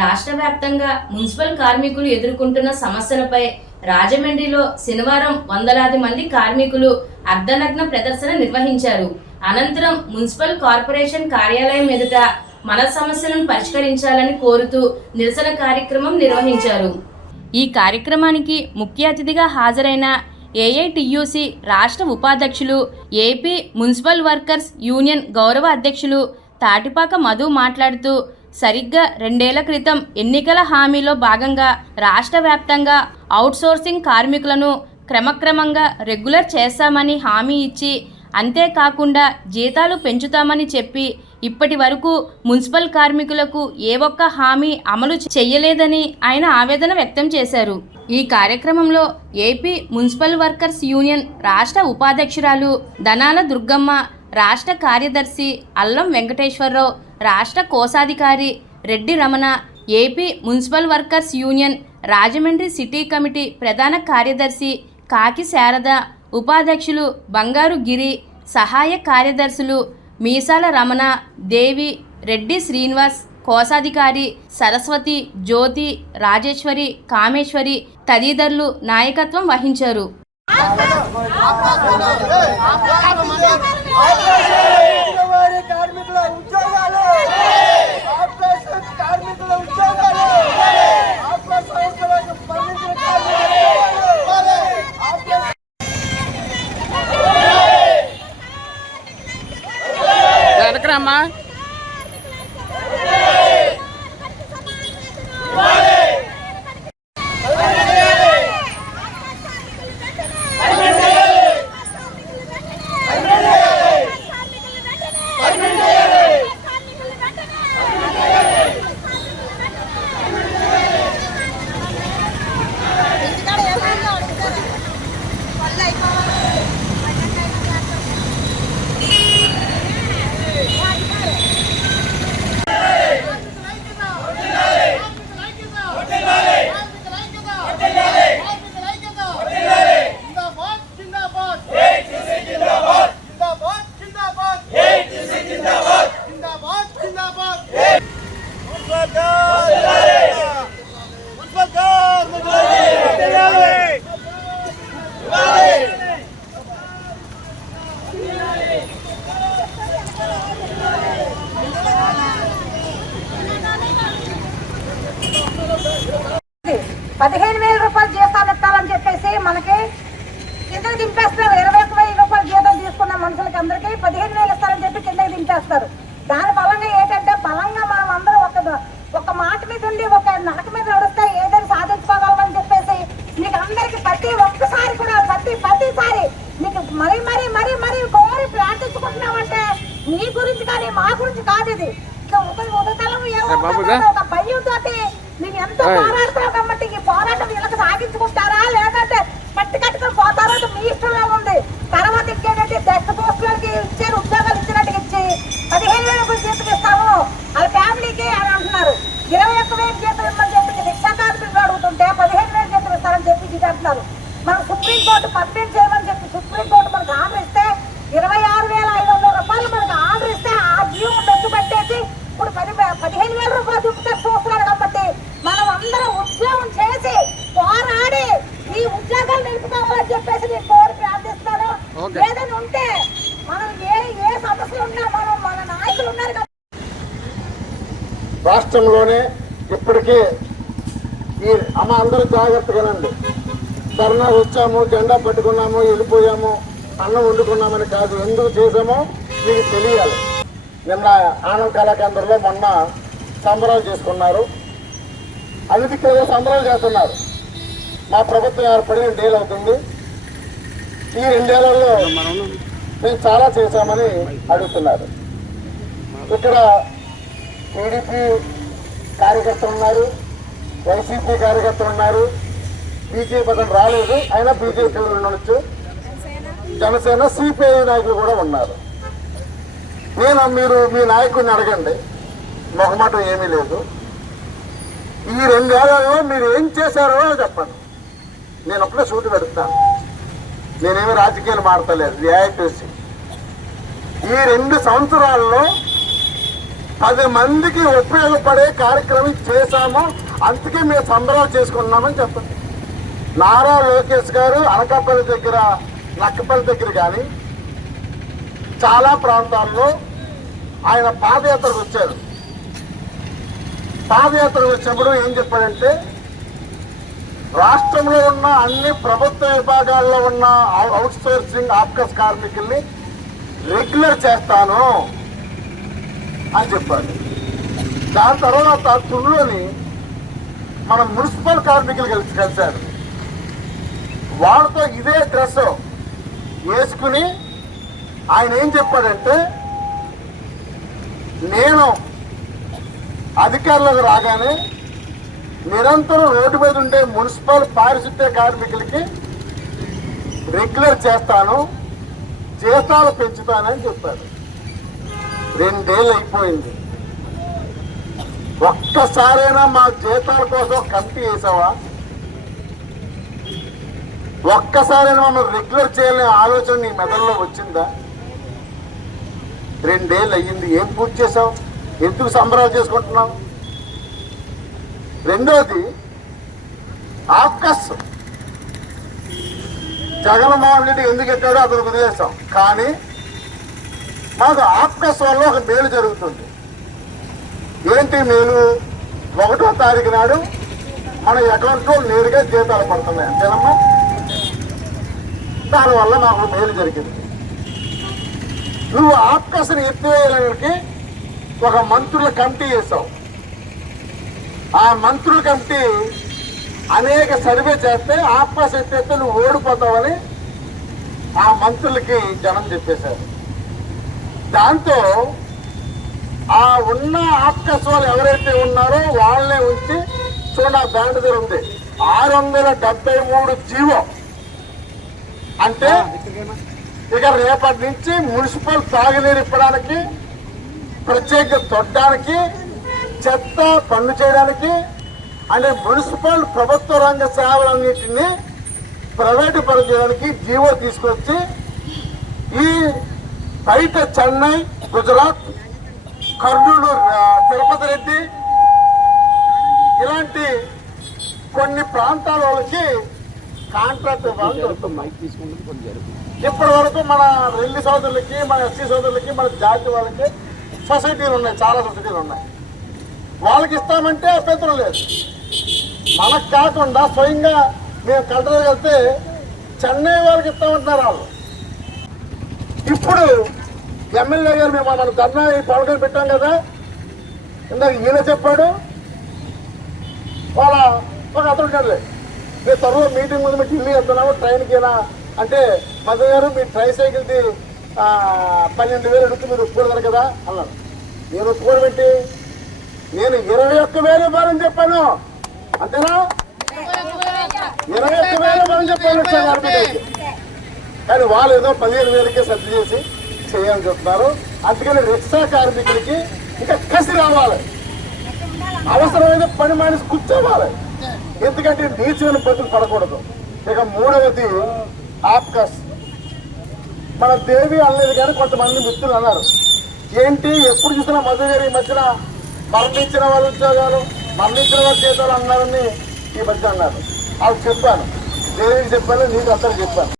రాష్ట్ర వ్యాప్తంగా మున్సిపల్ కార్మికులు ఎదుర్కొంటున్న సమస్యలపై రాజమండ్రిలో శనివారం వందలాది మంది కార్మికులు అర్ధనగ్న ప్రదర్శన నిర్వహించారు. అనంతరం మున్సిపల్ కార్పొరేషన్ కార్యాలయం ఎదుట మన సమస్యలను పరిష్కరించాలని కోరుతూ నిరసన కార్యక్రమం నిర్వహించారు. ఈ కార్యక్రమానికి ముఖ్య అతిథిగా హాజరైన ఏఐటియుసి రాష్ట్ర ఉపాధ్యక్షులు, ఏపీ మున్సిపల్ వర్కర్స్ యూనియన్ గౌరవ అధ్యక్షులు తాటిపాక మధు మాట్లాడుతూ, సరిగ్గా 2 ఏళ్ల క్రితం ఎన్నికల హామీలో భాగంగా రాష్ట్ర వ్యాప్తంగా అవుట్సోర్సింగ్ కార్మికులను క్రమక్రమంగా రెగ్యులర్ చేస్తామని హామీ ఇచ్చి, అంతేకాకుండా జీతాలు పెంచుతామని చెప్పి ఇప్పటి వరకు మున్సిపల్ కార్మికులకు ఏ ఒక్క హామీ అమలు చేయలేదని ఆయన ఆవేదన వ్యక్తం చేశారు. ఈ కార్యక్రమంలో ఏపీ మున్సిపల్ వర్కర్స్ యూనియన్ రాష్ట్ర ఉపాధ్యక్షురాలు ధనాల దుర్గమ్మ, రాష్ట్ర కార్యదర్శి అల్లం వెంకటేశ్వరరావు, రాష్ట్ర కోశాధికారి Reddy Ramana, AP municipal workers union Rajahmundry city committee ప్రధాన కార్యదర్శి కాకి శారద, ఉపాధ్యక్షులు బంగారు గిరి, సహాయ కార్యదర్శులు మీసాల రమణ, దేవి, రెడ్డి శ్రీనివాస్, కోశాధికారి సరస్వతి, జ్యోతి, రాజేశ్వరి, కామేశ్వరి తదితరులు నాయకత్వం వహించారు. అమ్మా రూపాయలు జీతాలు ఇస్తారని చెప్పేసి మనకి కిందకి దింపేస్తారు. 21,000 రూపాయలు జీతం తీసుకున్న మనుషులకి అందరికీ 15,000 ఇస్తారని చెప్పి కిందకి దింపేస్తారు. దాని బలంగా ఏంటంటే బలంగా మనం అందరూ ఒక మాట మీద ఉండి ఒక నడక మీద నడుస్తే ఏదైనా సాధించుకోగలమని చెప్పేసి మీకు అందరికి ఒక్కసారి కూడా ప్రతిసారి మీకు మరీ మరీ మరీ మరీ కోరి ప్రార్థించుకుంటున్నామంటే మీ గురించి కానీ మా గురించి కాదు. ఇది ఉదతలం ఒక భయంతో మేము ఎంతో పోరాడుతాం కాబట్టి ఈ పోరాటం వీళ్ళకి సాగించుకుంటారా లేదంటే పట్టి కట్టుకుని పోతారో మీ ఇష్టంలో ఉంది. తర్వాత ఇంకేంటంటే డెస్క్ పోస్టులకి ఇచ్చారు, ఉద్యోగాలు ఇచ్చినట్టుగా ఇచ్చి 15,000 జీతం ఇస్తాము వాళ్ళ ఫ్యామిలీకి అని అంటున్నారు. 21,000 జీతం ఇమ్మని చెప్పి రిక్షా కార్మికులు అడుగుతుంటే 15,000 జీతం ఇస్తారని చెప్పి ఇది అంటున్నారు. మనం సుప్రీంకోర్టు పర్మిట్ చేయమని చెప్పి సుప్రీంకోర్టు మనకు ఆర్డర్ ఇస్తే 26,500 రూపాయలు మనకు ఆర్డర్ ఇస్తే ఆ జీవం డబ్బు పెట్టేసి ఇప్పుడు 15,000 రూపాయలు చూపితే చూస్తున్నారు. కాబట్టి మనం అందరం ఉద్యోగం చేసి పోరాడి ఈ ఉద్యోగాలు నిలుపుకోవాలని చెప్పేసి నేను కోరి ప్రార్థిస్తాను. ఏదైనా ఉంటే మనం ఏ సమస్యలు ఉన్నా మన నాయకులు ఉన్నారు. రాష్ట్రంలోనే ఇప్పటికీ ఈ అందరూ జాగ్రత్తగానండి. ధర్నా వచ్చాము, జెండా పట్టుకున్నాము, వెళ్ళిపోయాము, అన్నం వండుకున్నామని కాదు. ఎందుకు చేసామో మీకు తెలియాలి. నిన్న ఆనంద కళాకేంద్రంలో మొన్న సంబరాలు చేసుకున్నారు. అవిటికి సంబరాలు చేస్తున్నారు. మా ప్రభుత్వం ఏర్పడి 2 ఏళ్ళు అవుతుంది. ఈ 2 ఏళ్లలో మేము చాలా చేశామని అడుగుతున్నారు. ఇక్కడ టీడీపీ కార్యకర్తలు ఉన్నారు, వైసీపీ కార్యకర్తలు ఉన్నారు, బీజేపీ అతను రాలేదు, అయినా బీజేపీలో ఉండొచ్చు, జనసేన సిపిఐ నాయకులు కూడా ఉన్నారు. మీరు మీ నాయకుడిని అడగండి, మొహమాటం ఏమీ లేదు. ఈ 2 ఏళ్లలో మీరు ఏం చేశారో చెప్పండి. నేను ఒక్కడే సూటి పెడతాను. నేనేమి రాజకీయాలు మారతలేదు. ఏఐటీసీ ఈ 2 సంవత్సరాల్లో 10 మందికి ఉపయోగపడే కార్యక్రమం చేశాము, అందుకే మేము సంబరాలు చేసుకుంటున్నామని చెప్పండి. నారా లోకేష్ గారు అనకాపల్లి దగ్గర, నక్కపల్లి దగ్గర కానీ చాలా ప్రాంతాల్లో ఆయన పాదయాత్రకు వచ్చారు. పాదయాత్రకు వచ్చినప్పుడు ఏం చెప్పాడంటే, రాష్ట్రంలో ఉన్న అన్ని ప్రభుత్వ విభాగాల్లో ఉన్న అవుట్ సోర్సింగ్ ఆప్కస్ కార్మికుల్ని రెగ్యులర్ చేస్తాను అని చెప్పాడు. దాని తర్వాత తుళ్ళుని మన మున్సిపల్ కార్మికులు కలిశారు. వాళ్ళతో ఇదే డ్రెస్ వేసుకుని ఆయన ఏం చెప్పాడంటే, నేను అధికారులకు రాగానే నిరంతరం రోడ్డు మీద ఉండే మున్సిపల్ పారిశుద్ధ్య కార్మికులకి రెగ్యులర్ చేస్తాను, జీతాలు పెంచుతానని చెప్పారు. 2 ఏళ్ళు అయిపోయింది. ఒక్కసారైనా మా జీతాల కోసం కమిటీ వేసావా? ఒక్కసారైనా మమ్మల్ని రెగ్యులర్ చేయాలనే ఆలోచన నీ మెదడులో వచ్చిందా? 2 ఏళ్ళు అయ్యింది. ఏం పూర్తి చేసావు? ఎందుకు సంబరాలు చేసుకుంటున్నావు? రెండోది ఆప్కస్. జగన్మోహన్ రెడ్డి ఎందుకు ఎక్కాడో అతను వదిలేసాం, కానీ మాకు ఆప్కస్ వల్ల ఒక మేలు జరుగుతుంది. ఏంటి మేలు? 1వ తారీఖు నాడు మన అకౌంట్లో నేరుగా జీతాలు పడుతున్నాయి, అంతేనమ్మా? దానివల్ల మాకు మేలు జరిగింది. నువ్వు ఆప్కస్ని ఎత్తివేయడానికి ఒక మంత్రుల కమిటీ వేసావు. ఆ మంత్రుల కమిటీ అనేక సర్వే చేస్తే ఆప్కస్ ఎత్తేస్తే నువ్వు ఓడిపోతావని ఆ మంత్రులకి జనం చెప్పేశారు. దాంతో ఆ ఉన్న ఆప్కస్ వాళ్ళు ఎవరైతే ఉన్నారో వాళ్ళనే ఉంచి, చూడ బ్యాండ్ దగ్గర ఉంది 673 జీవో. అంటే ఇక రేపటి నుంచి మున్సిపల్ తాగునీరు ఇప్పడానికి, ప్రత్యేక తొట్టడానికి, చెత్త పన్ను చేయడానికి, అంటే మున్సిపల్ ప్రభుత్వ రంగ సేవలన్నింటినీ ప్రైవేటు పని చేయడానికి జీవో తీసుకొచ్చి ఈ బయట చెన్నై, గుజరాత్, కర్నూలు, తిరుపతి రెడ్డి ఇలాంటి కొన్ని ప్రాంతాల వాళ్ళకి కాంట్రాక్ట్ ఇవ్వాలని జరుగుతున్నాయి. ఇప్పటి వరకు మన రెల్లి సోదరులకి, మన ఎస్సీ సోదరులకి, మన జాతి వాళ్ళకి సొసైటీలు ఉన్నాయి, చాలా సొసైటీలు ఉన్నాయి. వాళ్ళకి ఇస్తామంటే అభ్యంతరం లేదు. మనకు కాకుండా స్వయంగా మేము కలెక్టర్ వెళ్తే చెన్నై వాళ్ళకి ఇస్తామంటున్నారు వాళ్ళు. ఇప్పుడు ఎమ్మెల్యే గారు మేము మన ధర్నా పవన్ పెట్టాం కదా, ఇందాక ఈయన చెప్పాడు, వాళ్ళ ఒక అతను ఉంటాడులే, మీరు త్వరలో మీటింగ్ ముందు మీకు ఇల్లు వెళ్తున్నాము ట్రైన్కి అయినా అంటే, మధ్య గారు మీ ట్రైసైకిల్ది 12,000 అడుగుతూ మీరు ఒప్పుకోగలరు కదా అన్నాడు. నేను ఒప్పుకోవడం ఏంటి? నేను 21,000 ఇవ్వాలని చెప్పాను, అంతేనా? 21,000 ఇవ్వాలని చెప్పాను కానీ వాళ్ళు ఏదో 15,000కే సర్ది చేసి చేయాలని చెప్తున్నారు. అందుకని రిక్షా కార్మికులకి ఇంకా కసి రావాలి, అవసరమైన పని మానేసి కూర్చోవాలి, ఎందుకంటే నీచమైన బతులు పడకూడదు. ఇక 3వది ఆప్కస్. మన దేవి అనలేదు కానీ కొంతమంది మిత్రులు అన్నారు, ఏంటి ఎప్పుడు చూసినా మధ్య గారు ఈ మధ్యన మరణించిన వాళ్ళ ఉద్యోగాలు, మరణించిన వాళ్ళ జీతాలు అన్నారని ఈ మధ్య అన్నారు. వాళ్ళకి చెప్పాను, దేవికి చెప్పాను, నీకు అందరికి చెప్పాను.